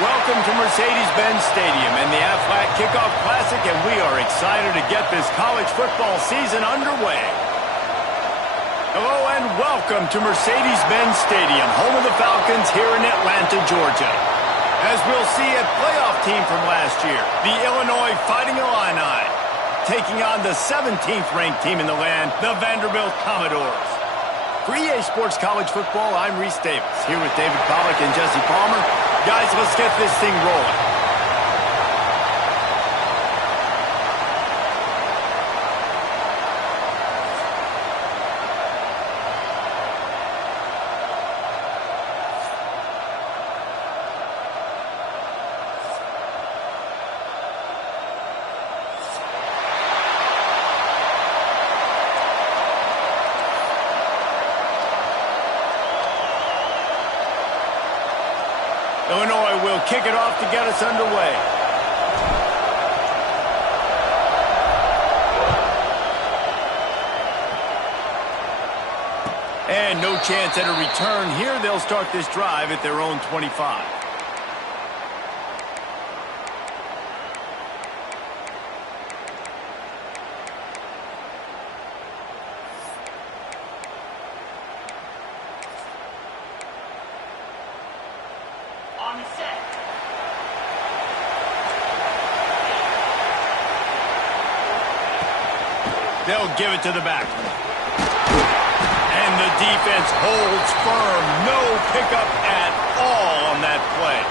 Welcome to Mercedes-Benz Stadium and the Aflac Kickoff Classic, and we are excited to get this college football season underway. Hello and welcome to Mercedes-Benz Stadium, home of the Falcons here in Atlanta, Georgia. As we'll see, a playoff team from last year, the Illinois Fighting Illini, taking on the 17th ranked team in the land, the Vanderbilt Commodores. For EA Sports College Football, I'm Reese Davis, here with David Pollack and Jesse Palmer. Guys, let's get this thing rolling. Illinois will kick it off to get us underway. And no chance at a return here. They'll start this drive at their own 25. They'll give it to the back. And the defense holds firm. No pickup at all on that play.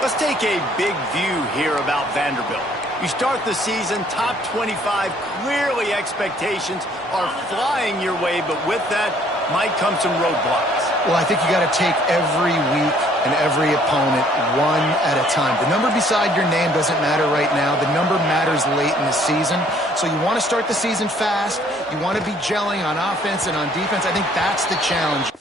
Let's take a big view here about Vanderbilt. You start the season top 25. Clearly expectations are flying your way, but with that might come some roadblocks. Well, I think you got to take every week and every opponent one at a time. The number beside your name doesn't matter right now. The number matters late in the season. So you want to start the season fast. You want to be gelling on offense and on defense. I think that's the challenge.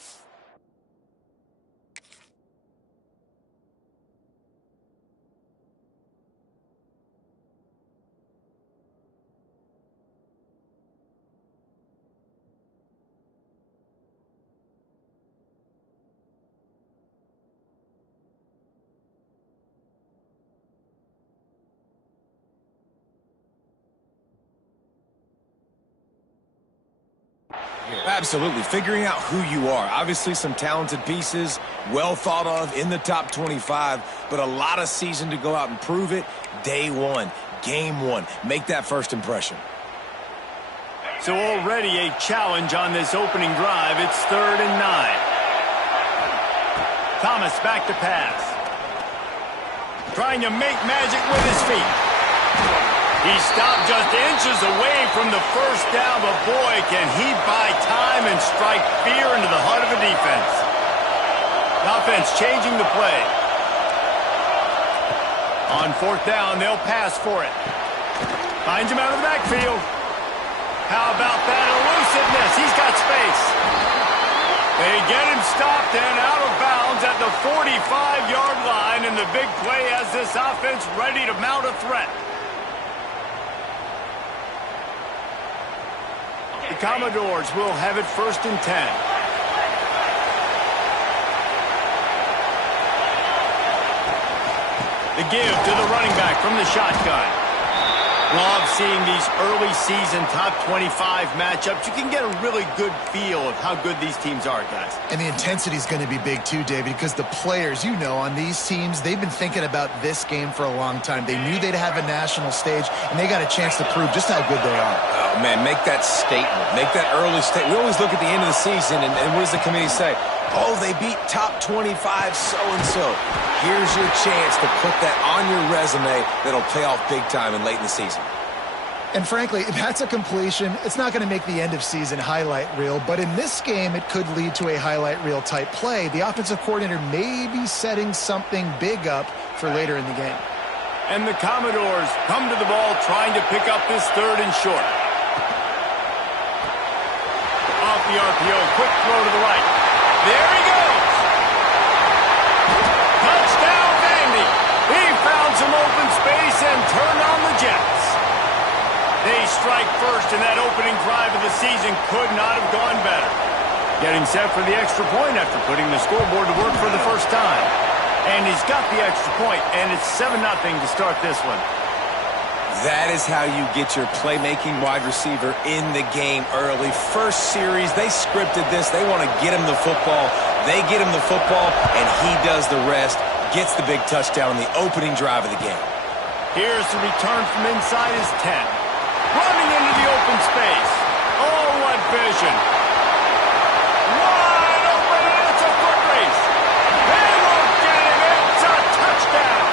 Absolutely. Figuring out who you are. Obviously some talented pieces, well thought of in the top 25, but a lot of season to go out and prove it. Day one, game one. Make that first impression. So already a challenge on this opening drive. It's 3rd and 9. Thomas back to pass. Trying to make magic with his feet. He stopped just inches away from the first down, but boy, can he buy time and strike fear into the heart of a defense. Offense changing the play. On 4th down, they'll pass for it. Finds him out of the backfield. How about that elusiveness? He's got space. They get him stopped and out of bounds at the 45-yard line, and the big play has this offense ready to mount a threat. The Commodores will have it 1st and 10. The give to the running back from the shotgun. Love seeing these early season top 25 matchups. You can get a really good feel of how good these teams are, guys. And the intensity is going to be big too, David, because the players, you know, on these teams, they've been thinking about this game for a long time. They knew they'd have a national stage, and they got a chance to prove just how good they are. Oh, man, make that statement. Make that early statement. We always look at the end of the season, and what does the committee say? Oh, they beat top 25 so-and-so. Here's your chance to put that on your resume that'll pay off big time and late in the season. And frankly, if that's a completion, it's not going to make the end-of-season highlight reel, but in this game, it could lead to a highlight reel type play. The offensive coordinator may be setting something big up for later in the game. And the Commodores come to the ball trying to pick up this 3rd and short. Off the RPO, quick throw to the right. There he goes. Touchdown, Vandy. He found some open space and turned on the Jets. They strike first, and that opening drive of the season could not have gone better. Getting set for the extra point after putting the scoreboard to work for the first time. And he's got the extra point, and it's 7-0 to start this one. That is how you get your playmaking wide receiver in the game early. First series, they scripted this. They want to get him the football. They get him the football, and he does the rest. Gets the big touchdown on the opening drive of the game. Here's the return from inside his 10. Running into the open space. Oh, what vision. Wide open, and it's a foot race. They won't get him. It's a touchdown.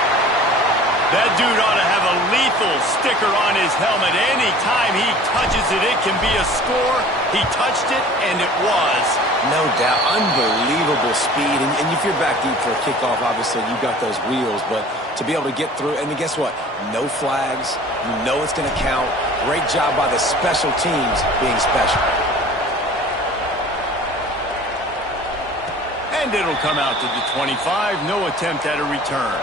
That dude ought to have a lethal sticker on his helmet. Anytime he touches it, it can be a score. He touched it, and it was. No doubt. Unbelievable speed. And if you're back deep for a kickoff, obviously you've got those wheels. But to be able to get through, and guess what? No flags. You know it's going to count. Great job by the special teams being special. And it'll come out to the 25. No attempt at a return.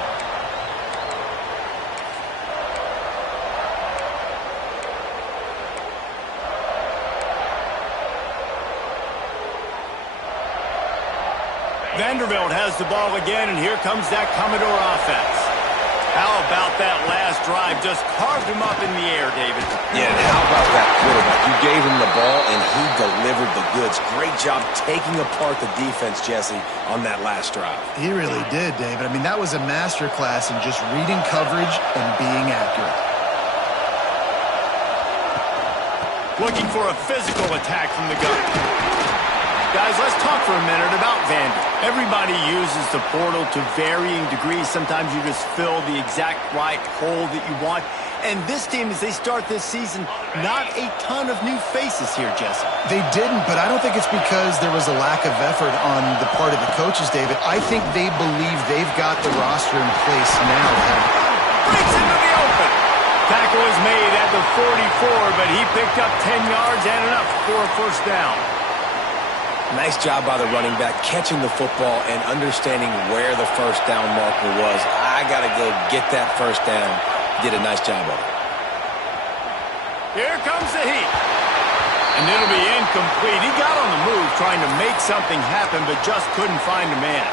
Vanderbilt has the ball again, and here comes that Commodore offense. How about that last drive? Just carved him up in the air, David. Yeah, and how about that quarterback? You gave him the ball, and he delivered the goods. Great job taking apart the defense, Jesse, on that last drive. He really did, David. I mean, that was a masterclass in just reading coverage and being accurate. Looking for a physical attack from the gun. Guys, let's talk for a minute about Vandy. Everybody uses the portal to varying degrees. Sometimes you just fill the exact right hole that you want. And this team, as they start this season, not a ton of new faces here, Jesse. They didn't, but I don't think it's because there was a lack of effort on the part of the coaches, David. I think they believe they've got the roster in place now. Breaks into the open. Tackle is made at the 44, but he picked up 10 yards and enough for a first down. Nice job by the running back, catching the football and understanding where the first down marker was. I got to go get that first down. Did a nice job of it. Here comes the heat. And it'll be incomplete. He got on the move trying to make something happen, but just couldn't find a man.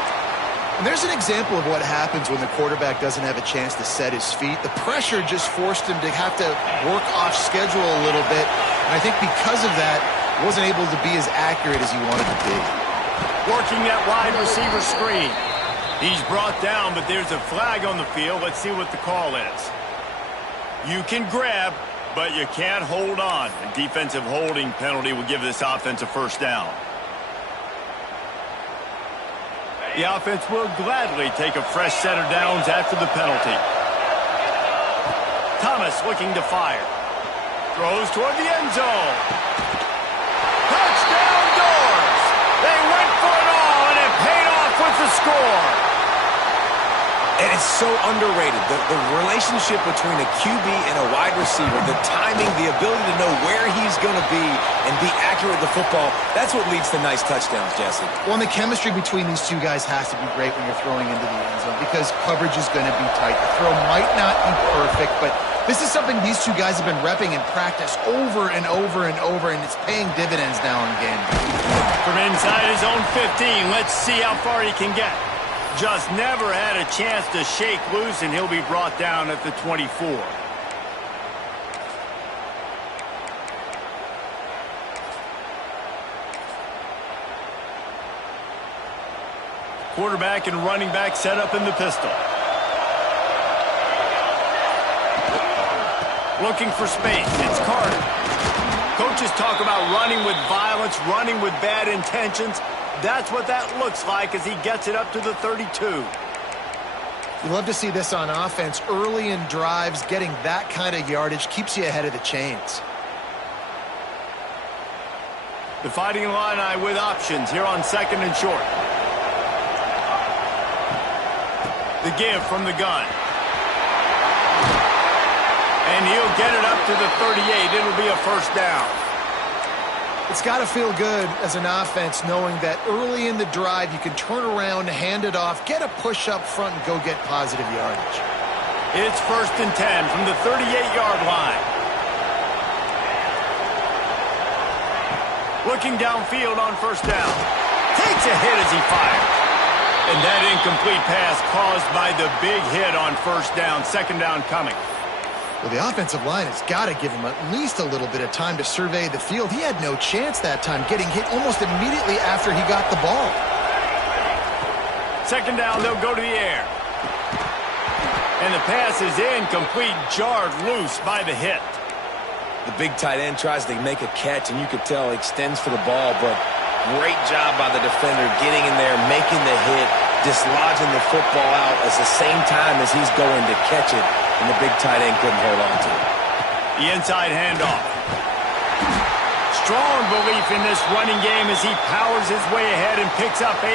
And there's an example of what happens when the quarterback doesn't have a chance to set his feet. The pressure just forced him to have to work off schedule a little bit. And I think because of that, wasn't able to be as accurate as he wanted to be. Working that wide receiver screen. He's brought down, but there's a flag on the field. Let's see what the call is. You can grab, but you can't hold on. A defensive holding penalty will give this offense a first down. The offense will gladly take a fresh set of downs after the penalty. Thomas looking to fire. Throws toward the end zone. Touchdown Doors! They went for it all, and it paid off with the score. And it's so underrated. The relationship between a QB and a wide receiver, the timing, the ability to know where he's going to be and be accurate with the football, that's what leads to nice touchdowns, Jesse. Well, and the chemistry between these two guys has to be great when you're throwing into the end zone because coverage is going to be tight. The throw might not be perfect, but this is something these two guys have been repping in practice over and over and over, and it's paying dividends now in game. From inside his own 15, let's see how far he can get. Just never had a chance to shake loose, and he'll be brought down at the 24. Quarterback and running back set up in the pistol. Looking for space. It's Carter. Coaches talk about running with violence, running with bad intentions. That's what that looks like as he gets it up to the 32. You love to see this on offense. Early in drives, getting that kind of yardage keeps you ahead of the chains. The Fighting Illini with options here on second and short. The give from the gun. And he'll get it up to the 38. It'll be a first down. It's got to feel good as an offense knowing that early in the drive you can turn around, hand it off, get a push up front, and go get positive yardage. It's first and 10 from the 38-yard line. Looking downfield on first down. Takes a hit as he fires. And And that incomplete pass caused by the big hit on first down. Second down coming. Well, the offensive line has got to give him at least a little bit of time to survey the field. He had no chance that time, getting hit almost immediately after he got the ball. Second down, they'll go to the air. And the pass is incomplete, jarred loose by the hit. The big tight end tries to make a catch, and you could tell he extends for the ball, but great job by the defender getting in there, making the hit, dislodging the football out at the same time as he's going to catch it, and the big tight end couldn't hold on to it. The inside handoff. Strong belief in this running game as he powers his way ahead and picks up 8.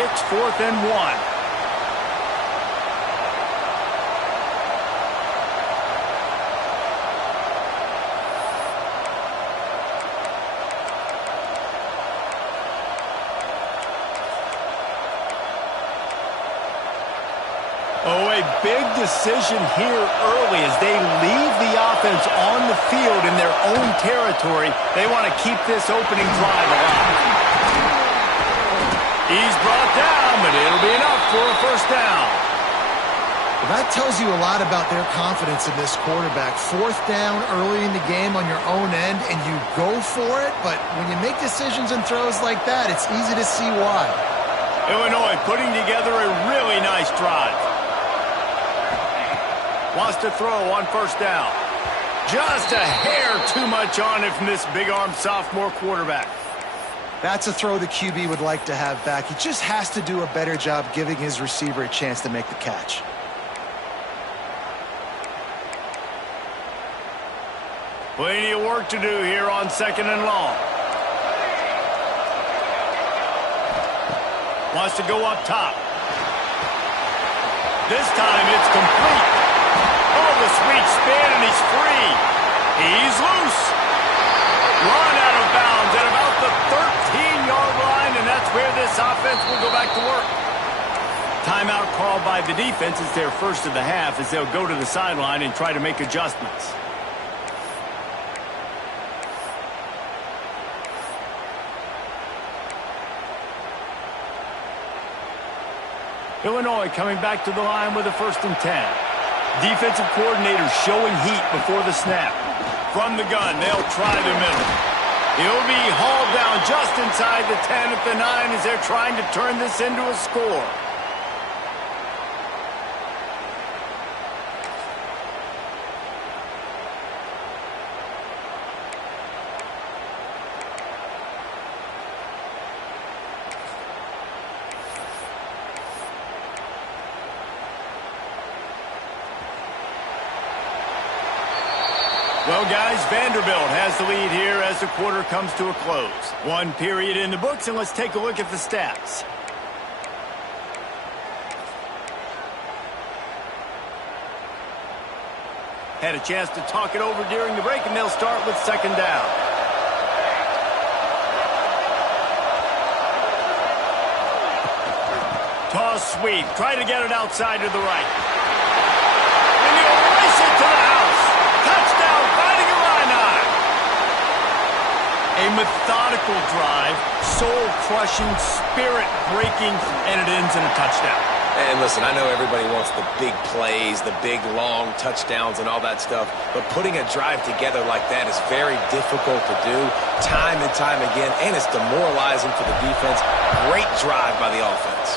It's 4th and 1. Oh, a big decision here early as they leave the offense on the field in their own territory. They want to keep this opening drive alive. He's brought down, but it'll be enough for a first down. Well, that tells you a lot about their confidence in this quarterback. 4th down early in the game on your own end, and you go for it, but when you make decisions and throws like that, it's easy to see why. Illinois putting together a really nice drive. Wants to throw on first down. Just a hair too much on it from this big-armed sophomore quarterback. That's a throw the QB would like to have back. He just has to do a better job giving his receiver a chance to make the catch. Plenty of work to do here on 2nd and long. Wants to go up top. This time it's complete. Oh, the sweet spin, and he's free. He's loose. Run out of bounds at about the 13-yard line, and that's where this offense will go back to work. Timeout called by the defense. It's their first of the half as they'll go to the sideline and try to make adjustments. Illinois coming back to the line with a 1st and 10. Defensive coordinator showing heat before the snap. From the gun, they'll try the middle. He'll be hauled down just inside the 10 at the 9 as they're trying to turn this into a score. Well, guys, Vanderbilt has the lead here as the quarter comes to a close. 1 period in the books, and let's take a look at the stats. Had a chance to talk it over during the break, and they'll start with 2nd down. Toss sweep. Try to get it outside to the right. And he'll race it to the house. Touchdown, Fighting Illini. A methodical drive, soul-crushing, spirit-breaking, and it ends in a touchdown. And listen, I know everybody wants the big plays, the big, long touchdowns and all that stuff, but putting a drive together like that is very difficult to do time and time again, and it's demoralizing for the defense. Great drive by the offense.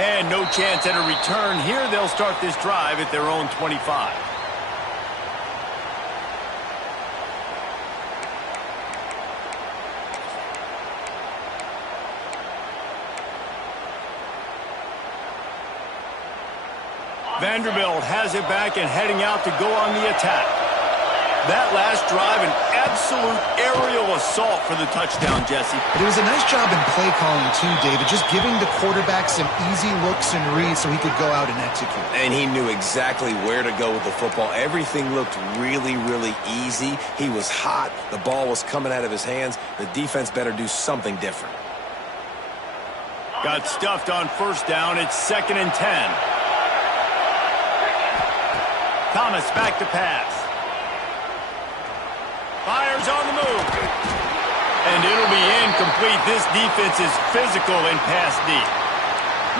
And no chance at a return here. They'll start this drive at their own 25. Vanderbilt has it back and heading out to go on the attack. That last drive, an absolute aerial assault for the touchdown, Jesse. But it was a nice job in play calling, too, David, just giving the quarterback some easy looks and reads so he could go out and execute. And he knew exactly where to go with the football. Everything looked really, really easy. He was hot. The ball was coming out of his hands. The defense better do something different. Got stuffed on first down. It's 2nd and 10. Thomas back to pass. Fires on the move. And it'll be incomplete. This defense is physical in pass deep.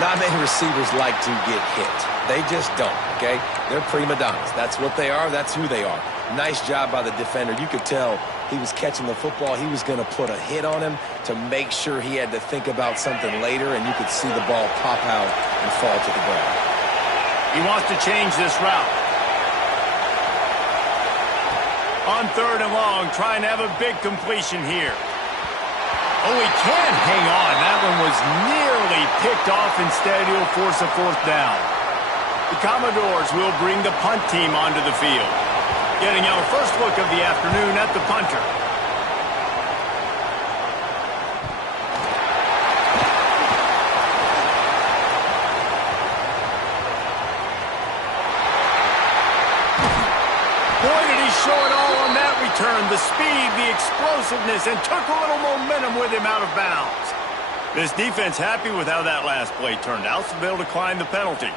Not many receivers like to get hit. They just don't, okay? They're prima donnas. That's what they are. That's who they are. Nice job by the defender. You could tell he was catching the football. He was going to put a hit on him to make sure he had to think about something later, and you could see the ball pop out and fall to the ground. He wants to change this route. On 3rd and long, trying to have a big completion here. Oh, he can hang on. That one was nearly picked off. Instead, he'll force a 4th down. The Commodores will bring the punt team onto the field. Getting our first look of the afternoon at the punter. Boy, did he show it all on that return. The speed, the explosiveness, and took a little momentum with him out of bounds. This defense happy with how that last play turned out, so they'll decline the penalty.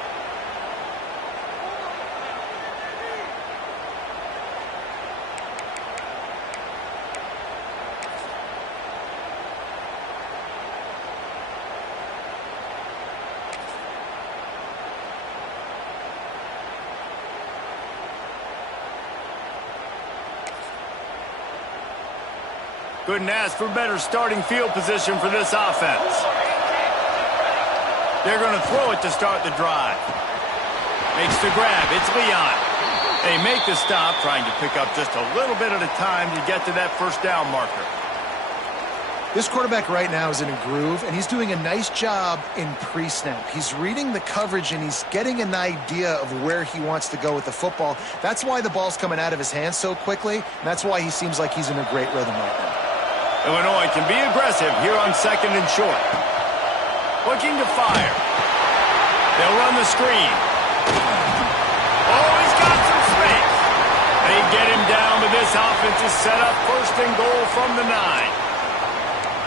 Couldn't ask for better starting field position for this offense. They're going to throw it to start the drive. Makes the grab. It's Leon. They make the stop, trying to pick up just a little bit at a time to get to that 1st down marker. This quarterback right now is in a groove, and he's doing a nice job in pre-snap. He's reading the coverage, and he's getting an idea of where he wants to go with the football. That's why the ball's coming out of his hands so quickly, and that's why he seems like he's in a great rhythm right now. Illinois can be aggressive here on 2nd and short. Looking to fire. They'll run the screen. Oh, he's got some space. They get him down, but this offense is set up 1st and goal from the 9.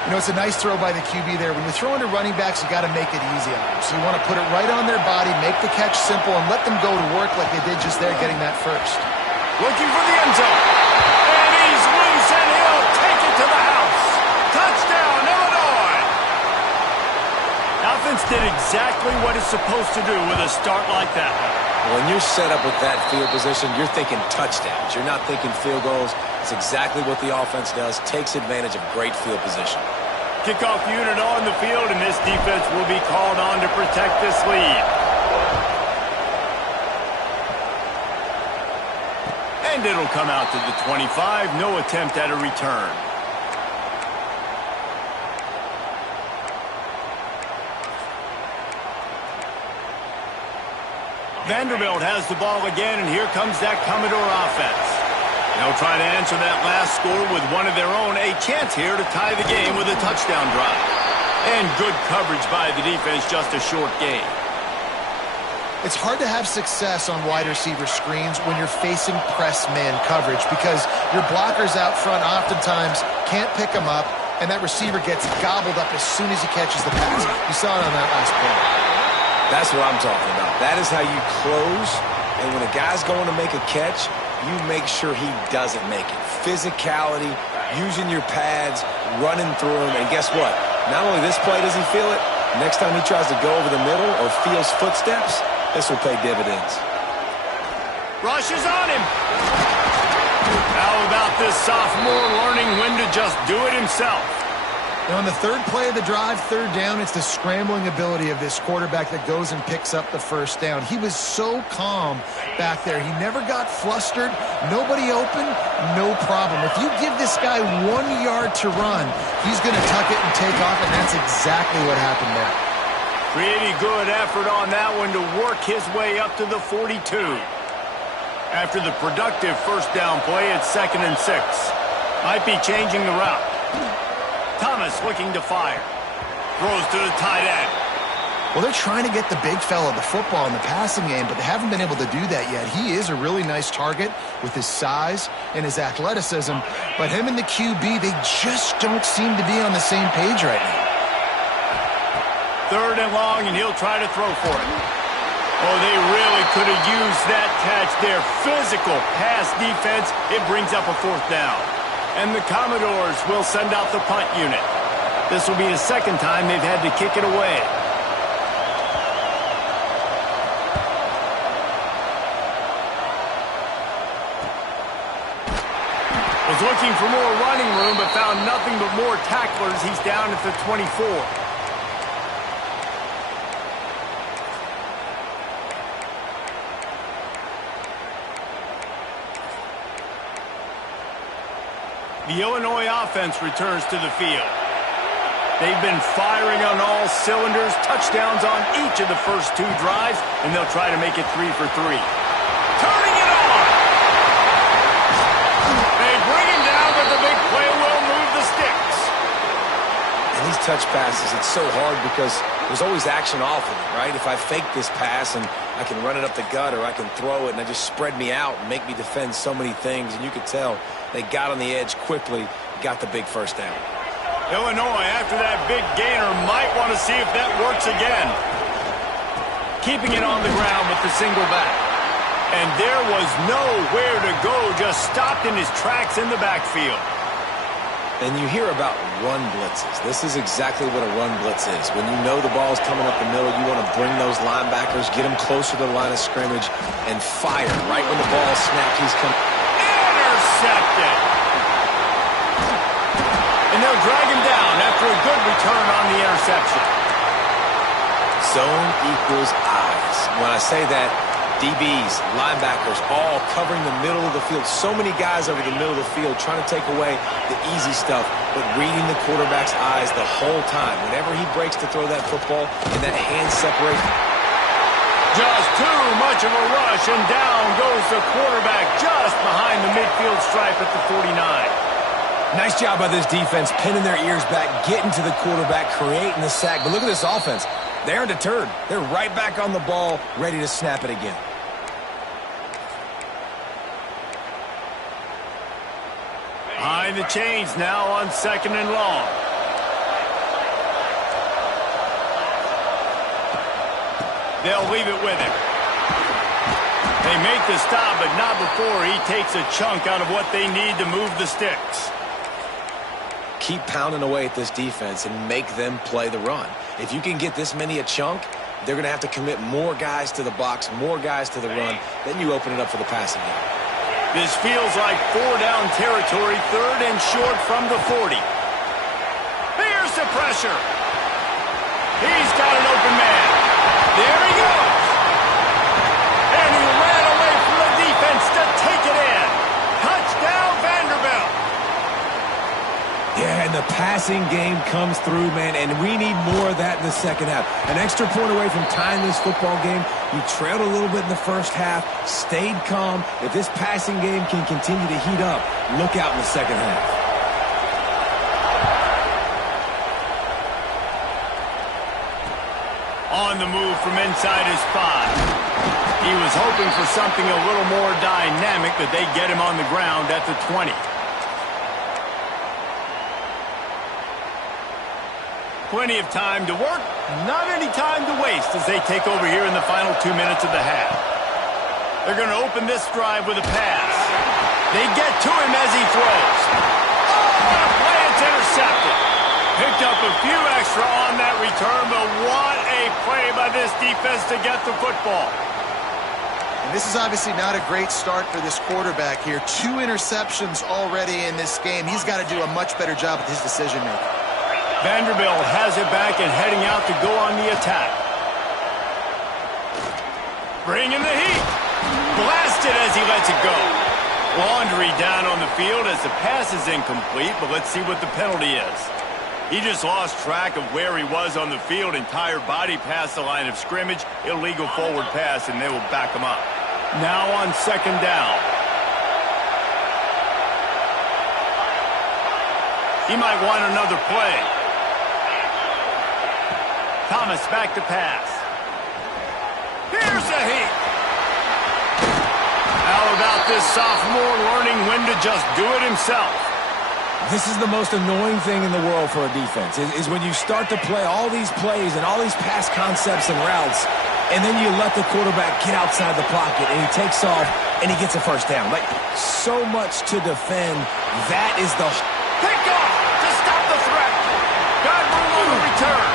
You know, it's a nice throw by the QB there. When you're throwing to running backs, you got to make it easy on them. So you want to put it right on their body, make the catch simple, and let them go to work like they did just there, getting that first. Looking for the end zone. And he's loose, and he'll take it to the house. Touchdown, Illinois. Offense did exactly what it's supposed to do with a start like that. When you're set up with that field position, you're thinking touchdowns. You're not thinking field goals. It's exactly what the offense does. Takes advantage of great field position. Kickoff unit on the field, and this defense will be called on to protect this lead. And it'll come out to the 25. No attempt at a return. Vanderbilt has the ball again, and here comes that Commodore offense. They'll try to answer that last score with one of their own. A chance here to tie the game with a touchdown drive. And good coverage by the defense, just a short gain. It's hard to have success on wide receiver screens when you're facing press man coverage because your blockers out front oftentimes can't pick them up, and that receiver gets gobbled up as soon as he catches the pass. You saw it on that last play. That's what I'm talking about. That is how you close, and when a guy's going to make a catch, you make sure he doesn't make it. Physicality, using your pads, running through him, and guess what? Not only this play does he feel it, next time he tries to go over the middle or feels footsteps, this will pay dividends. Rush is on him. How about this sophomore learning when to just do it himself? And on the 3rd play of the drive, 3rd down, it's the scrambling ability of this quarterback that goes and picks up the 1st down. He was so calm back there. He never got flustered. Nobody open, no problem. If you give this guy 1 yard to run, he's going to tuck it and take off, and that's exactly what happened there. Pretty good effort on that one to work his way up to the 42. After the productive 1st down play, it's 2nd and 6. Might be changing the route. Thomas looking to fire. Throws to the tight end. Well, they're trying to get the big fella the football in the passing game, but they haven't been able to do that yet. He is a really nice target with his size and his athleticism, but him and the QB, they just don't seem to be on the same page right now. 3rd and long, and he'll try to throw for it. Oh, they really could have used that catch there. Physical pass defense. It brings up a 4th down. And the Commodores will send out the punt unit. This will be the second time they've had to kick it away. Was looking for more running room, but found nothing but more tacklers. He's down at the 24. The Illinois offense returns to the field. They've been firing on all cylinders, touchdowns on each of the first 2 drives, and they'll try to make it 3 for 3. Turning it on! They bring him down, but the big play will move the sticks. And these touch passes, it's so hard because there's always action off of it, right? If I fake this pass and I can run it up the gut or I can throw it and I just spread me out and make me defend so many things, and you could tell they got on the edge quickly, got the big first down. Illinois, after that big gainer, might want to see if that works again. Keeping it on the ground with the single back. And there was nowhere to go, just stopped in his tracks in the backfield. And you hear about run blitzes. This is exactly what a run blitz is. When you know the ball's coming up the middle, you want to bring those linebackers, get them closer to the line of scrimmage, and fire right when the ball snapped. He's coming. Intercepted. And they'll drag him down after a good return on the interception. Zone equals eyes. When I say that, DBs, linebackers, all covering the middle of the field. So many guys over the middle of the field trying to take away the easy stuff, but reading the quarterback's eyes the whole time. Whenever he breaks to throw that football and that hand separation. Just too much of a rush, and down goes the quarterback just behind the midfield stripe at the 49. Nice job by this defense, pinning their ears back, getting to the quarterback, creating the sack. But look at this offense. They aren't deterred. They're right back on the ball, ready to snap it again. Behind the chains now on 2nd and long. They'll leave it with him. They make the stop, but not before he takes a chunk out of what they need to move the sticks. Keep pounding away at this defense and make them play the run. If you can get this many a chunk, they're going to have to commit more guys to the box, more guys to the run. Then you open it up for the passing game. This feels like 4-down territory, 3rd and short from the 40. Here's the pressure. He's got an open man. There he goes. And he ran away from the defense to take it in. Touchdown, Vanderbilt. Yeah, and the passing game comes through, man, and we need more of that in the second half. An extra point away from tying this football game. You trailed a little bit in the first half, stayed calm. If this passing game can continue to heat up, look out in the second half. On the move from inside his 5. He was hoping for something a little more dynamic, but they get him on the ground at the 20. Plenty of time to work, not any time to waste as they take over here in the final 2 minutes of the half. They're going to open this drive with a pass. They get to him as he throws. Oh, what a play, it's intercepted. Picked up a few extra on that return, but what a play by this defense to get the football. And this is obviously not a great start for this quarterback here. 2 interceptions already in this game. He's got to do a much better job with his decision-making. Vanderbilt has it back and heading out to go on the attack. Bringing the heat. Blasted as he lets it go. Laundry down on the field as the pass is incomplete, but let's see what the penalty is. He just lost track of where he was on the field. Entire body past the line of scrimmage. Illegal forward pass, and they will back him up. Now on 2nd down. He might want another play. Thomas back to pass. Here's the heat. How about this sophomore learning when to just do it himself? This is the most annoying thing in the world for a defense, is when you start to play all these plays and all these pass concepts and routes, and then you let the quarterback get outside the pocket, and he takes off and he gets a first down. Like, so much to defend. That is the... Pick off to stop the threat. Got room on the return.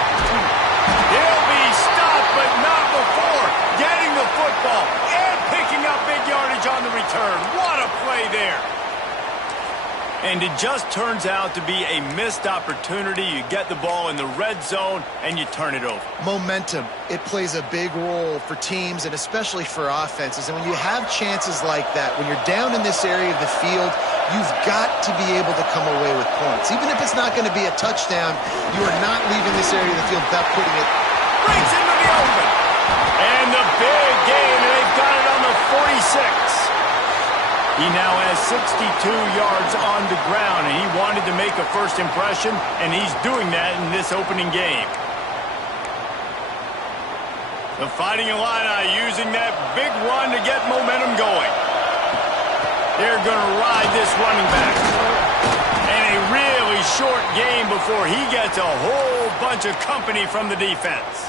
He'll be stopped, but not before getting the football and picking up big yardage on the return. What a play there. And it just turns out to be a missed opportunity. You get the ball in the red zone, and you turn it over. Momentum, it plays a big role for teams and especially for offenses. And when you have chances like that, when you're down in this area of the field, you've got to be able to come away with points. Even if it's not going to be a touchdown, you are not leaving this area of the field without putting it. Breaks into the open. And the big gain, and they've got it on the 46. He now has 62 yards on the ground, and he wanted to make a first impression, and he's doing that in this opening game. The Fighting Illini using that big run to get momentum going. They're going to ride this running back. And a really short game before he gets a whole bunch of company from the defense.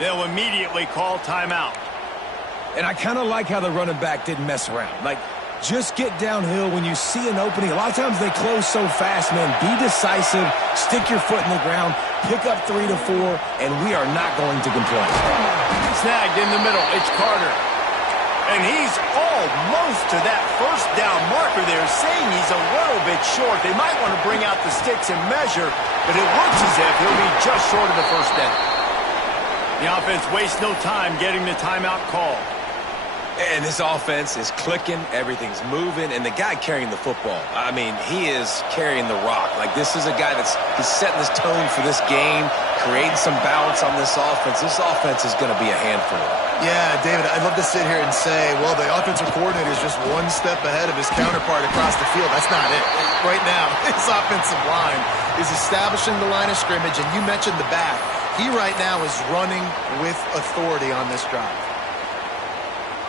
They'll immediately call timeout. And I kind of like how the running back didn't mess around. Like, just get downhill when you see an opening. A lot of times they close so fast, man. Be decisive, stick your foot in the ground, pick up 3 to 4, and we are not going to complain. Snagged in the middle. It's Carter. And he's almost to that first down marker there, saying he's a little bit short. They might want to bring out the sticks and measure, but it looks as if he'll be just short of the first down. The offense wastes no time getting the timeout call. And this offense is clicking, everything's moving, and the guy carrying the football, I mean, he is carrying the rock. Like, this is a guy he's setting this tone for this game, creating some balance on this offense. This offense is going to be a handful. Yeah, David, I'd love to sit here and say, well, the offensive coordinator is just one step ahead of his counterpart across the field. That's not it. Right now, his offensive line is establishing the line of scrimmage, and you mentioned the back. He right now is running with authority on this drive.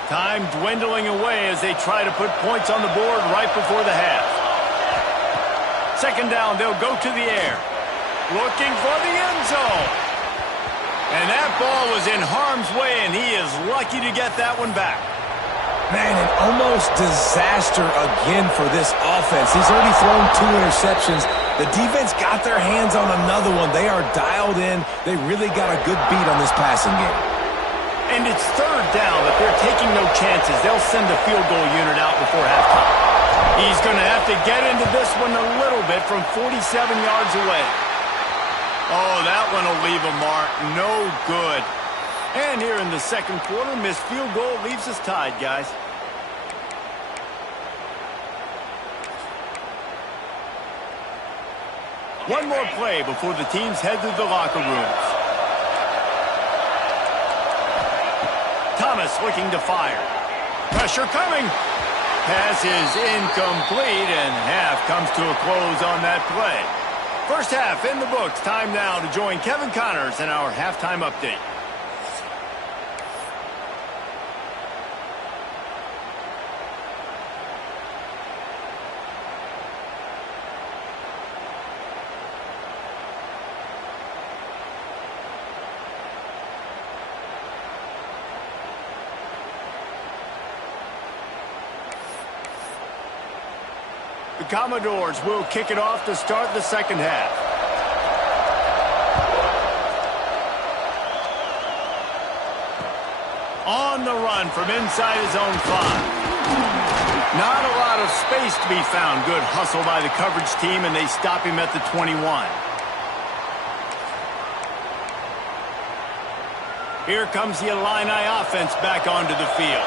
Time dwindling away as they try to put points on the board right before the half. Second down, they'll go to the air. Looking for the end zone. And that ball was in harm's way, and he is lucky to get that one back. Man, an almost disaster again for this offense. He's already thrown 2 interceptions. The defense got their hands on another one. They are dialed in. They really got a good beat on this passing game. And it's third down, but they're taking no chances. They'll send the field goal unit out before halftime. He's going to have to get into this one a little bit from 47 yards away. Oh, that one will leave a mark. No good. And here in the second quarter, missed field goal leaves us tied, guys. One more play before the teams head to the locker rooms. Thomas looking to fire. Pressure coming. Pass is incomplete, and half comes to a close on that play. First half in the books. Time now to join Kevin Connors in our halftime update. The Commodores will kick it off to start the second half. On the run from inside his own 5. Not a lot of space to be found. Good hustle by the coverage team, and they stop him at the 21. Here comes the Illini offense back onto the field.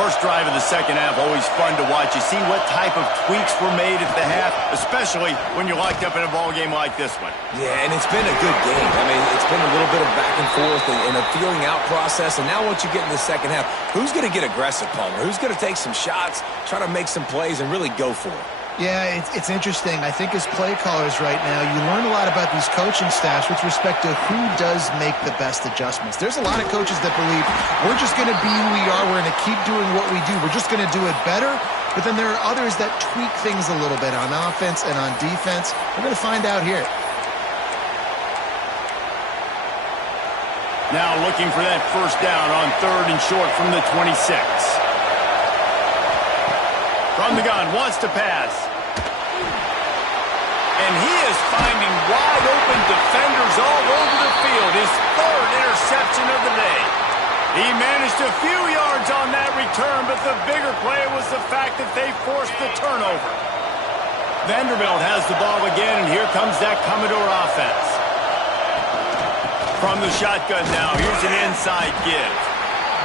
First drive of the second half, always fun to watch. You see what type of tweaks were made at the half, especially when you're locked up in a ball game like this one. Yeah, and it's been a good game. I mean, it's been a little bit of back and forth and a feeling out process. And now once you get in the second half, who's going to get aggressive, Palmer? Who's going to take some shots, try to make some plays, and really go for it? Yeah, it's interesting. I think as play callers right now, you learn a lot about these coaching staffs with respect to who does make the best adjustments. There's a lot of coaches that believe we're just going to be who we are. We're going to keep doing what we do. We're just going to do it better. But then there are others that tweak things a little bit on offense and on defense. We're going to find out here. Now looking for that first down on 3rd and short from the 26. From the gun, wants to pass. And he is finding wide open defenders all over the field. His third interception of the day. He managed a few yards on that return, but the bigger play was the fact that they forced the turnover. Vanderbilt has the ball again, and here comes that Commodore offense. From the shotgun now, here's an inside give.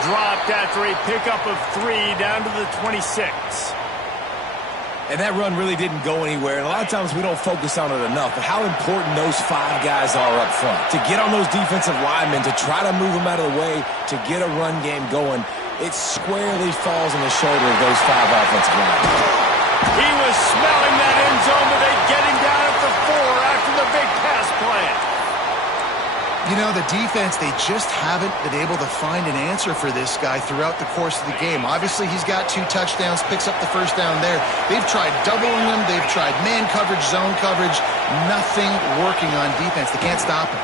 Dropped after a pickup of 3 down to the 26. And that run really didn't go anywhere, and a lot of times we don't focus on it enough, but how important those 5 guys are up front. To get on those defensive linemen, to try to move them out of the way, to get a run game going, it squarely falls on the shoulder of those 5 offensive linemen. He was smelling that end zone, but they get him down at the 4 after the big pass play. You know, the defense, they just haven't been able to find an answer for this guy throughout the course of the game. Obviously, he's got 2 touchdowns, picks up the first down there. They've tried doubling him. They've tried man coverage, zone coverage. Nothing working on defense. They can't stop him.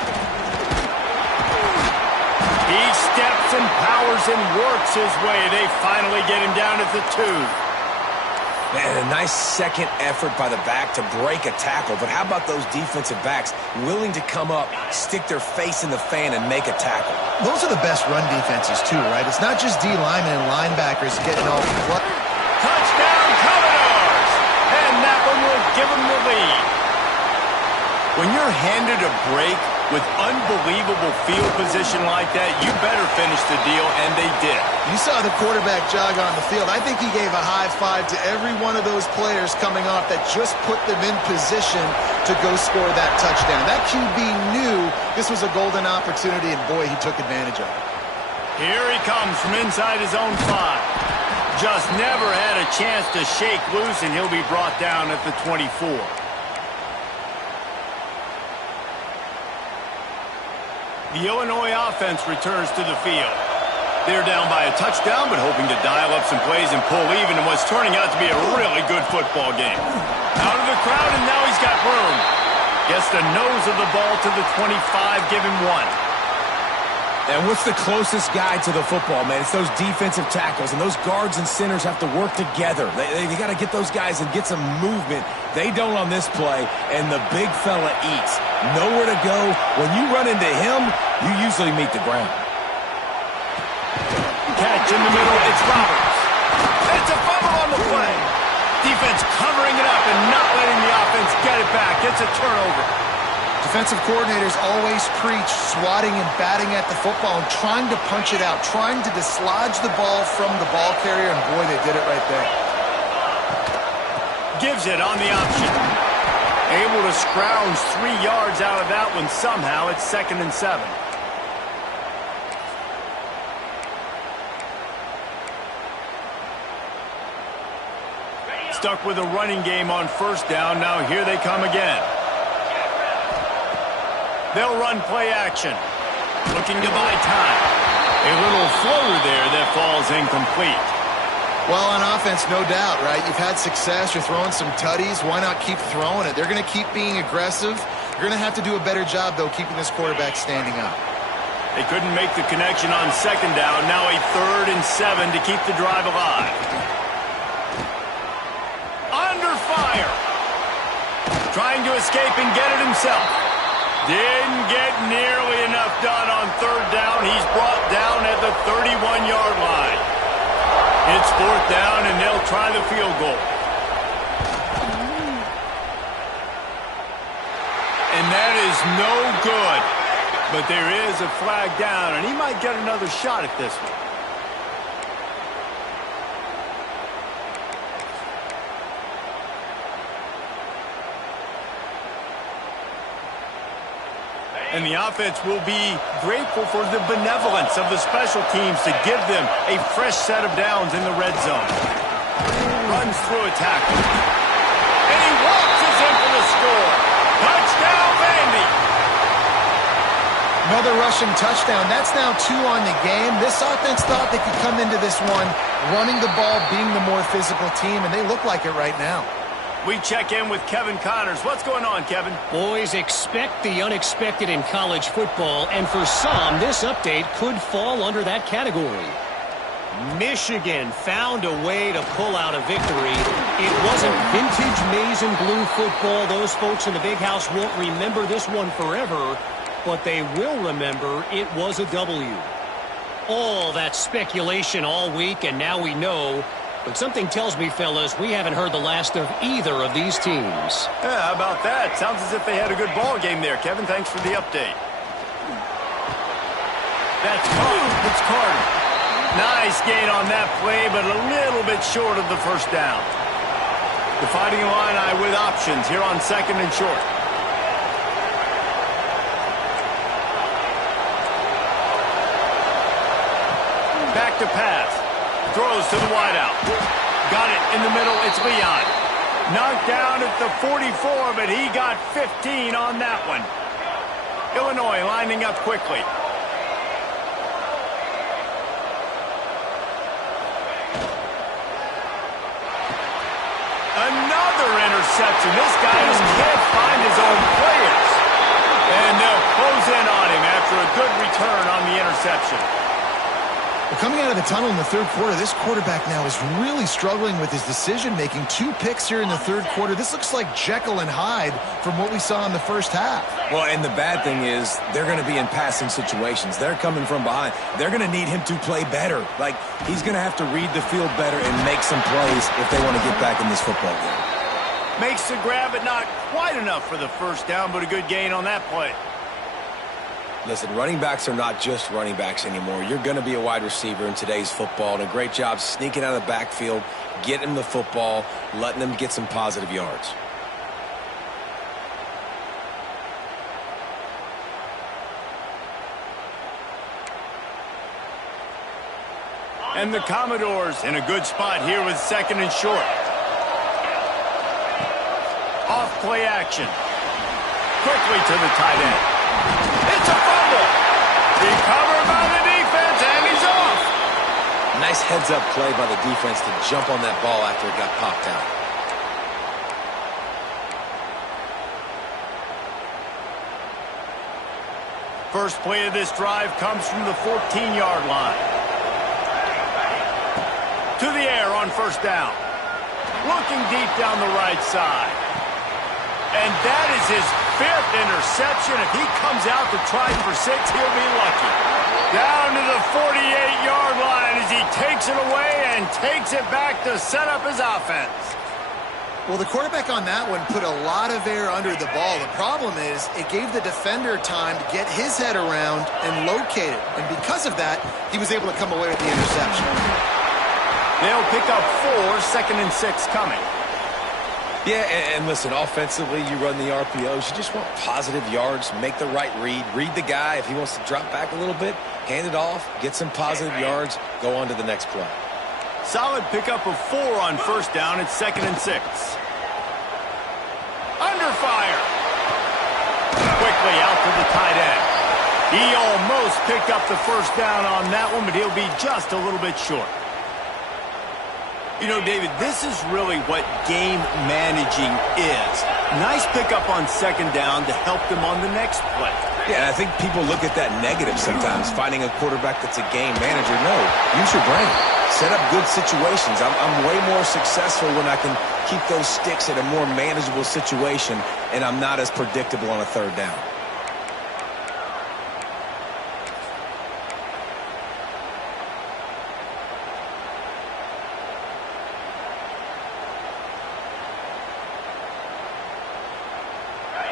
He steps and powers and works his way. They finally get him down at the 2. Man, a nice second effort by the back to break a tackle. But how about those defensive backs willing to come up, stick their face in the fan, and make a tackle? Those are the best run defenses, too, right? It's not just D linemen and linebackers getting all the blood. Touchdown, Commodores! And that one will give them the lead. When you're handed a break with unbelievable field position like that, you better finish the deal, and they did. You saw the quarterback jog on the field. I think he gave a high five to every one of those players coming off that just put them in position to go score that touchdown. That QB knew this was a golden opportunity, and boy, he took advantage of it. Here he comes from inside his own 5. Just never had a chance to shake loose, and he'll be brought down at the 24. The Illinois offense returns to the field. They're down by a touchdown, but hoping to dial up some plays and pull even in what's turning out to be a really good football game. Out of the crowd, and now he's got room. Gets the nose of the ball to the 25, give him 1. And what's the closest guy to the football, man? It's those defensive tackles, and those guards and centers have to work together. They got to get those guys and get some movement. They don't on this play, and the big fella eats. Nowhere to go. When you run into him, you usually meet the ground. Catch in the middle, it's Roberts. It's a fumble on the play. Defense covering it up and not letting the offense get it back. It's a turnover. Defensive coordinators always preach swatting and batting at the football and trying to punch it out, trying to dislodge the ball from the ball carrier, and boy, they did it right there. Gives it on the option. Able to scrounge 3 yards out of that one somehow. It's 2nd and 7. Stuck with a running game on first down. Now here they come again. They'll run play action. Looking to buy time. A little floater there that falls incomplete. Well, on offense, no doubt, right? You've had success. You're throwing some tutties. Why not keep throwing it? They're going to keep being aggressive. You're going to have to do a better job, though, keeping this quarterback standing up. They couldn't make the connection on 2nd down. Now a 3rd and 7 to keep the drive alive. Under fire. Trying to escape and get it himself. Didn't get nearly enough done on 3rd down. He's brought down at the 31-yard line. It's 4th down, and they'll try the field goal. And that is no good. But there is a flag down, and he might get another shot at this one. And the offense will be grateful for the benevolence of the special teams to give them a fresh set of downs in the red zone. Runs through a tackle. And he walks us in for the score. Touchdown, Vandy. Another rushing touchdown. That's now 2 on the game. This offense thought they could come into this one running the ball, being the more physical team, and they look like it right now. We check in with Kevin Connors. What's going on, Kevin? Boys, expect the unexpected in college football, and for some, this update could fall under that category. Michigan found a way to pull out a victory. It wasn't vintage maize and blue football. Those folks in the big house won't remember this one forever, but they will remember it was a W. All that speculation all week, and now we know. But something tells me, fellas, we haven't heard the last of either of these teams. Yeah, how about that? Sounds as if they had a good ball game there, Kevin. Thanks for the update. That's caught. It's Carter. Nice gain on that play, but a little bit short of the first down. The Fighting Illini with options here on 2nd and short. Back to pass. Throws to the wideout. Got it in the middle. It's Leon. Knocked down at the 44, but he got 15 on that one. Illinois lining up quickly. Another interception. This guy just can't find his own players. And they'll close in on him after a good return on the interception. Well, coming out of the tunnel in the third quarter, this quarterback now is really struggling with his decision-making. 2 picks here in the third quarter. This looks like Jekyll and Hyde from what we saw in the first half. Well, and the bad thing is they're going to be in passing situations. They're coming from behind. They're going to need him to play better. Like, he's going to have to read the field better and make some plays if they want to get back in this football game. Makes the grab, but not quite enough for the first down, but a good gain on that play. Listen, running backs are not just running backs anymore. You're going to be a wide receiver in today's football, and a great job sneaking out of the backfield, getting them the football, letting them get some positive yards. And the Commodores in a good spot here with 2nd and short. Off play action. Quickly to the tight end. It's a fumble. Recovered by the defense, and he's off. Nice heads-up play by the defense to jump on that ball after it got popped out. First play of this drive comes from the 14-yard line. To the air on first down. Looking deep down the right side. And that is his 5th interception. If he comes out to try for 6, he'll be lucky. Down to the 48-yard line as he takes it away and takes it back to set up his offense. Well, the quarterback on that one put a lot of air under the ball. The problem is it gave the defender time to get his head around and locate it. And because of that, he was able to come away with the interception. They'll pick up 4, 2nd and 6 coming. Yeah, and listen, offensively, you run the RPOs. You just want positive yards, make the right read the guy. If he wants to drop back a little bit, hand it off, get some positive yards, go on to the next play. Solid pickup of 4 on first down. It's 2nd and 6. Under fire. Quickly out to the tight end. He almost picked up the first down on that one, but he'll be just a little bit short. You know, David, this is really what game managing is. Nice pickup on 2nd down to help them on the next play. Yeah, and I think people look at that negative sometimes, finding a quarterback that's a game manager. No, use your brain. Set up good situations. I'm way more successful when I can keep those sticks at a more manageable situation, and I'm not as predictable on a 3rd down.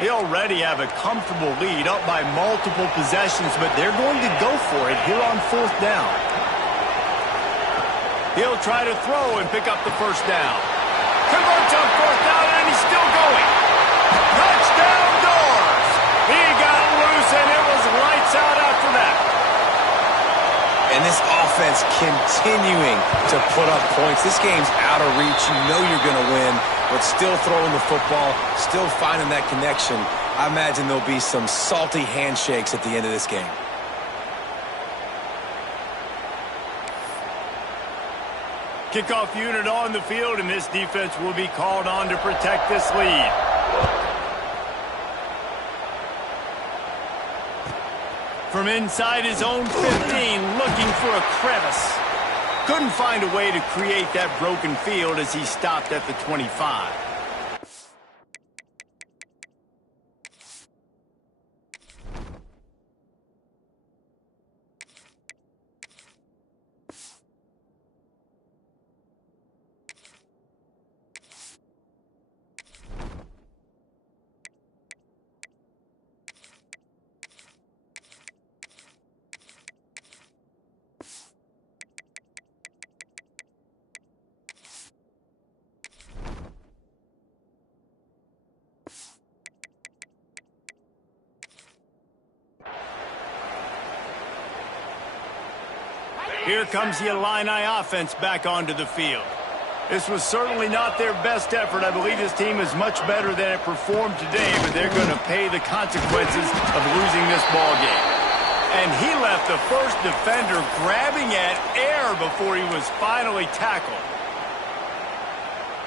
They already have a comfortable lead up by multiple possessions, but they're going to go for it here on 4th down. He'll try to throw and pick up the first down. Converts on 4th down, and he's still going. Touchdown Doors! He got loose, and it was lights out after that. And this offense continuing to put up points. This game's out of reach. You know you're going to win, but still throwing the football, still finding that connection. I imagine there'll be some salty handshakes at the end of this game. Kickoff unit on the field, and this defense will be called on to protect this lead. From inside his own 15, looking for a crevice. Couldn't find a way to create that broken field as he stopped at the 25. Here comes the Illini offense back onto the field. This was certainly not their best effort. I believe this team is much better than it performed today, but they're going to pay the consequences of losing this ball game. And he left the first defender grabbing at air before he was finally tackled.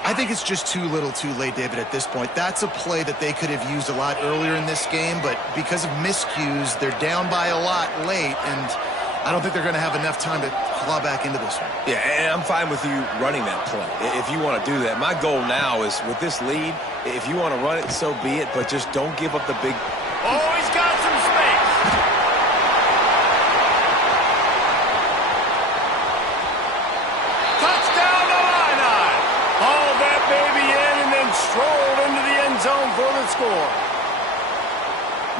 I think it's just too little too late, David, at this point. That's a play that they could have used a lot earlier in this game, but because of miscues, they're down by a lot late, and I don't think they're going to have enough time to claw back into this one. Yeah, and I'm fine with you running that play if you want to do that. My goal now is with this lead, if you want to run it, so be it, but just don't give up the big... Oh, he's got some space. Touchdown Illini. Hauled that baby in and then strolled into the end zone for the score.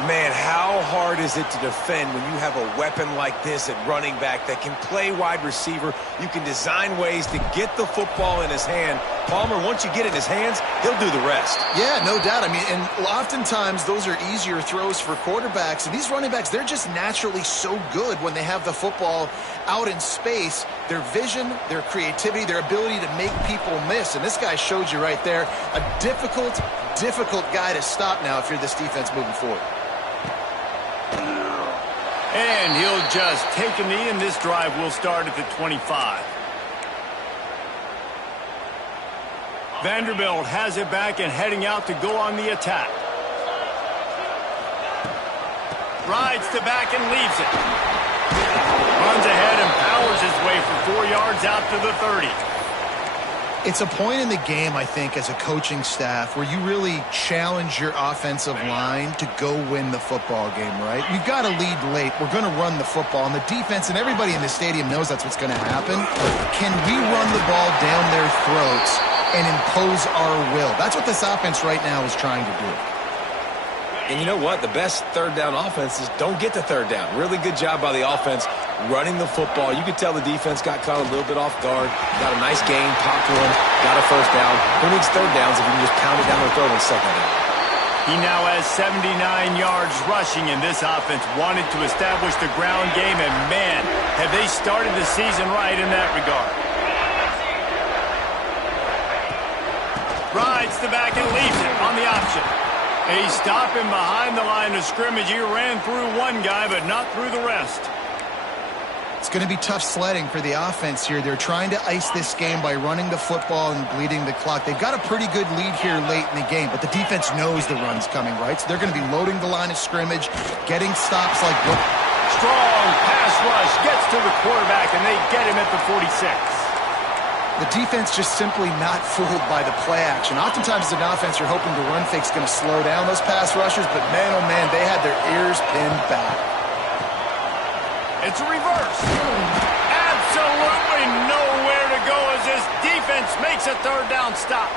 Man, how hard is it to defend when you have a weapon like this at running back that can play wide receiver? You can design ways to get the football in his hand. Palmer, once you get it in his hands, he'll do the rest. Yeah, no doubt. I mean, and oftentimes those are easier throws for quarterbacks. And these running backs, they're just naturally so good when they have the football out in space. Their vision, their creativity, their ability to make people miss. And this guy showed you right there, a difficult guy to stop now if you're this defense moving forward. And he'll just take a knee, and this drive will start at the 25. Vanderbilt has it back and heading out to go on the attack. Rides to back and leaves it. Runs ahead and powers his way for 4 yards out to the 30. It's a point in the game, I think, as a coaching staff where you really challenge your offensive line to go win the football game, right? You've got to lead late. We're going to run the football. And the defense and everybody in the stadium knows that's what's going to happen. Can we run the ball down their throats and impose our will? That's what this offense right now is trying to do. And you know what? The best third down offense is don't get the third down. Really good job by the offense running the football. You could tell the defense got caught a little bit off guard. Got a nice gain, popped one, got a first down. Who needs third downs if you can just pound it down their throat on second down? He now has 79 yards rushing, and this offense wanted to establish the ground game, and man, have they started the season right in that regard. Rides the back and leaves it on the option. He's stopping behind the line of scrimmage. He ran through one guy, but not through the rest. It's going to be tough sledding for the offense here. They're trying to ice this game by running the football and bleeding the clock. They've got a pretty good lead here late in the game, but the defense knows the run's coming, right? So they're going to be loading the line of scrimmage, getting stops like... Strong pass rush gets to the quarterback, and they get him at the 46. The defense just simply not fooled by the play action. Oftentimes as an offense, you're hoping the run fake's going to slow down those pass rushers, but man, oh man, they had their ears pinned back. It's a reverse. Absolutely nowhere to go as this defense makes a third down stop.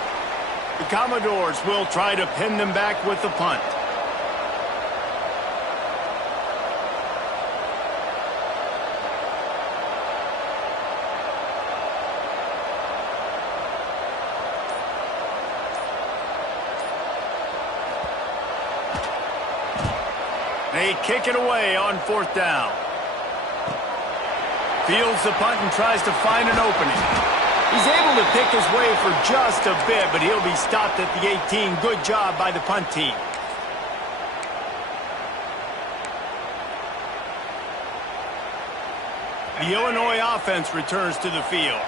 The Commodores will try to pin them back with the punt. They kick it away on fourth down. Fields the punt and tries to find an opening. He's able to pick his way for just a bit, but he'll be stopped at the 18. Good job by the punt team. The Illinois offense returns to the field.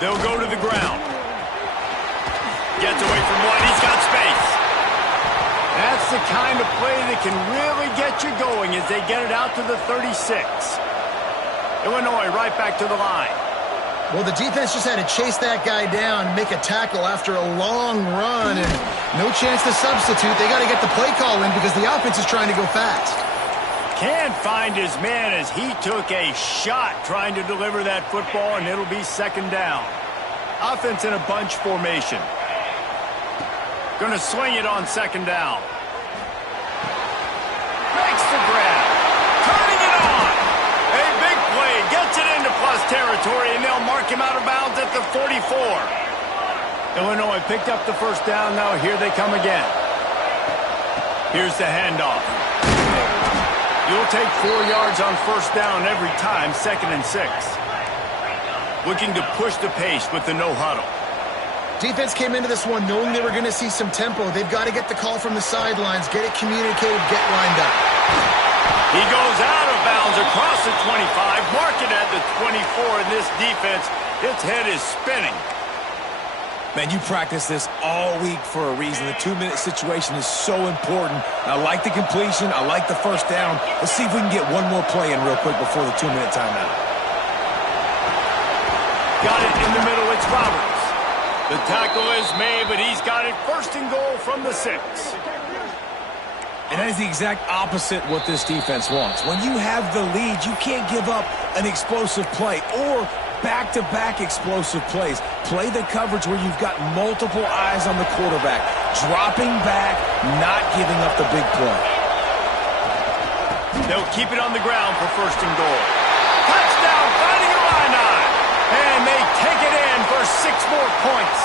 They'll go to the ground. Gets away from one. He's got space. That's the kind of play that can really get get you going as they get it out to the 36. Illinois right back to the line. Well, the defense just had to chase that guy down and make a tackle after a long run, and no chance to substitute. They got to get the play call in because the offense is trying to go fast. Can't find his man as he took a shot trying to deliver that football, and it'll be second down. Offense in a bunch formation. Going to swing it on second down. Makes the grab. Turning it on. A big play. Gets it into plus territory, and they'll mark him out of bounds at the 44. Illinois picked up the first down. Now here they come again. Here's the handoff. You'll take 4 yards on first down every time, 2nd and 6. Looking to push the pace with the no huddle. Defense came into this one knowing they were going to see some tempo. They've got to get the call from the sidelines, get it communicated, get lined up. He goes out of bounds across the 25, mark it at the 24, and this defense, its head is spinning. Man, you practice this all week for a reason. The 2-minute situation is so important. I like the completion. I like the first down. Let's see if we can get one more play in real quick before the 2-minute timeout. Got it in the middle. It's Roberts. The tackle is made, but he's got it first and goal from the 6. And that is the exact opposite what this defense wants. When you have the lead, you can't give up an explosive play or back-to-back explosive plays. Play the coverage where you've got multiple eyes on the quarterback. Dropping back, not giving up the big play. They'll keep it on the ground for first and goal. Touchdown, finding Illini. And they take it in for 6 more points.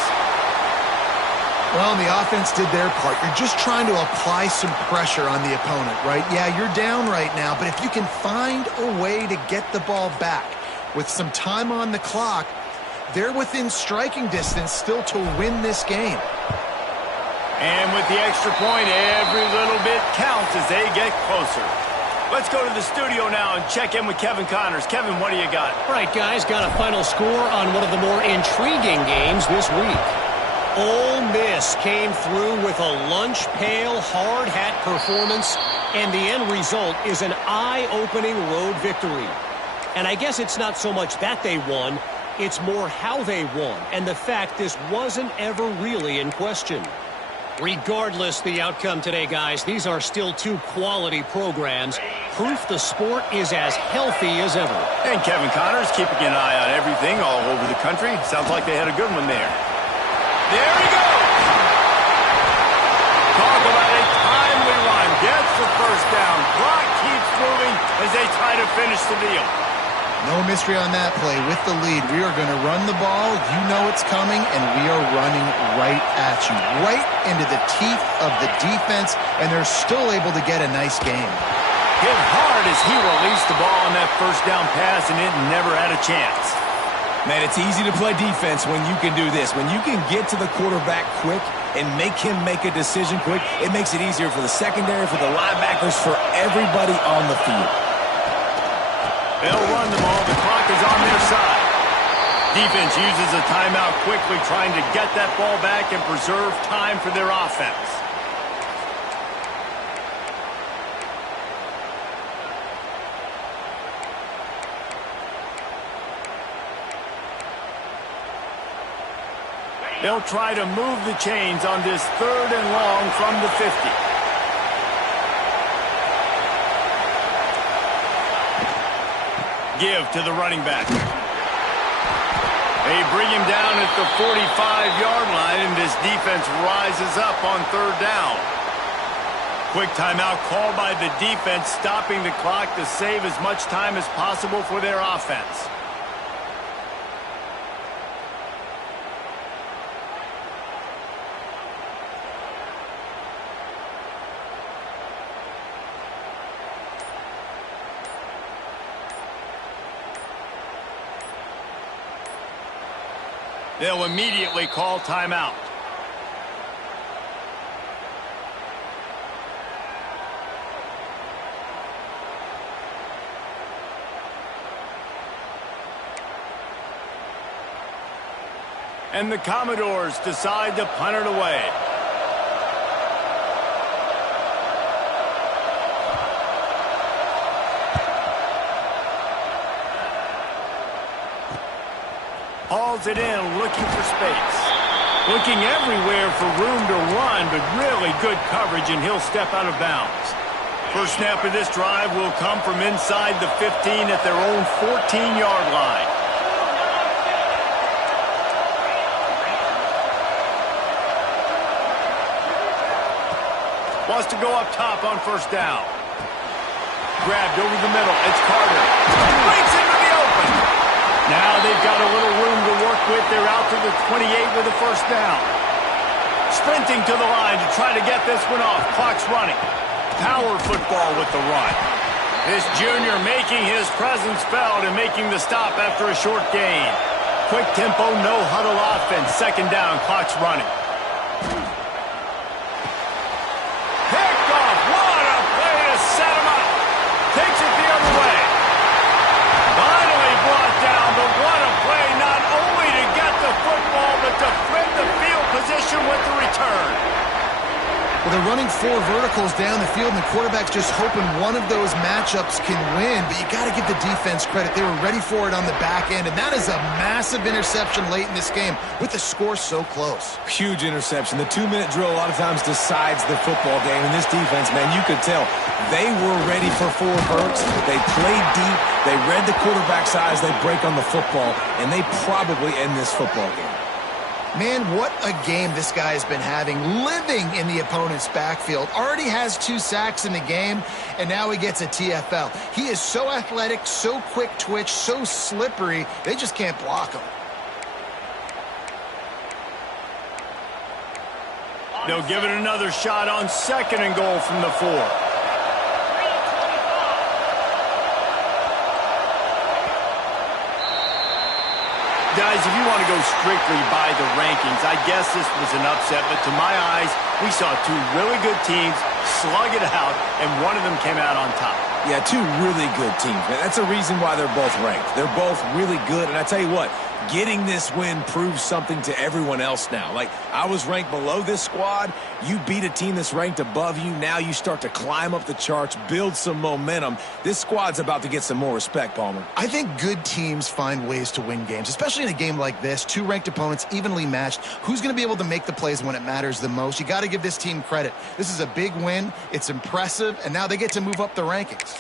Well, the offense did their part. You're just trying to apply some pressure on the opponent, right? Yeah, you're down right now, but if you can find a way to get the ball back with some time on the clock, they're within striking distance still to win this game. And with the extra point, every little bit counts as they get closer. Let's go to the studio now and check in with Kevin Connors. Kevin, what do you got? All right, guys, got a final score on one of the more intriguing games this week. Ole Miss came through with a lunch pail, hard hat performance, and the end result is an eye-opening road victory. And I guess it's not so much that they won, it's more how they won, and the fact this wasn't ever really in question. Regardless the outcome today, guys, these are still 2 quality programs. Proof the sport is as healthy as ever. And Kevin Connors keeping an eye on everything all over the country. Sounds like they had a good one there. There he goes! Talk about a timely run. Gets the first down. Clock keeps moving as they try to finish the deal. No mystery on that play. With the lead, we are going to run the ball. You know it's coming, and we are running right at you. Right into the teeth of the defense, and they're still able to get a nice game. Hit hard as he released the ball on that first down pass, and it never had a chance. Man, it's easy to play defense when you can do this. When you can get to the quarterback quick and make him make a decision quick, it makes it easier for the secondary, for the linebackers, for everybody on the field. They'll run the ball. The clock is on their side. Defense uses a timeout quickly, trying to get that ball back and preserve time for their offense. They'll try to move the chains on this 3rd and long from the 50. Give to the running back. They bring him down at the 45-yard line, and this defense rises up on 3rd down. Quick timeout called by the defense, stopping the clock to save as much time as possible for their offense. They'll immediately call timeout. And the Commodores decide to punt it away. hauls it in, looking for space. Looking everywhere for room to run, but really good coverage, and he'll step out of bounds. First snap of this drive will come from inside the 15 at their own 14-yard line. Wants to go up top on first down. Grabbed over the middle. It's Carter. Breaks into the open. Now they've got a little room to work with. They're out to the 28 with a first down. Sprinting to the line to try to get this one off. Clock's running. Power football with the run. This junior making his presence felt and making the stop after a short gain. Quick tempo, no huddle offense. Second down, clock's running. Picked off. What a play to set him up. Takes it the other way. Finally brought down, but what a play not only to get the football, but to flip the field position with the return. Well, they're running 4 verticals down the field, and the quarterback's just hoping one of those matchups can win, but you got to give the defense credit. They were ready for it on the back end, and that is a massive interception late in this game with the score so close. Huge interception. The 2-minute drill a lot of times decides the football game, and this defense, man, you could tell they were ready for 4 verts. They played deep. They read the quarterback's eyes. They break on the football, and they probably end this football game. Man, what a game this guy has been having, living in the opponent's backfield. Already has 2 sacks in the game, and now he gets a TFL. He is so athletic, so quick twitch, so slippery, they just can't block him. They'll give it another shot on second and goal from the 4. Guys, if you want to go strictly by the rankings, I guess this was an upset, but to my eyes, we saw 2 really good teams slug it out, and one of them came out on top. Yeah, 2 really good teams, man. That's a reason why they're both ranked. They're both really good, and I tell you what, getting this win proves something to everyone else now. Like, I was ranked below this squad. You beat a team that's ranked above you. Now you start to climb up the charts, build some momentum. This squad's about to get some more respect, Palmer. I think good teams find ways to win games, especially in a game like this. 2 ranked opponents, evenly matched. Who's going to be able to make the plays when it matters the most? You got to give this team credit. This is a big win. It's impressive, and now they get to move up the rankings.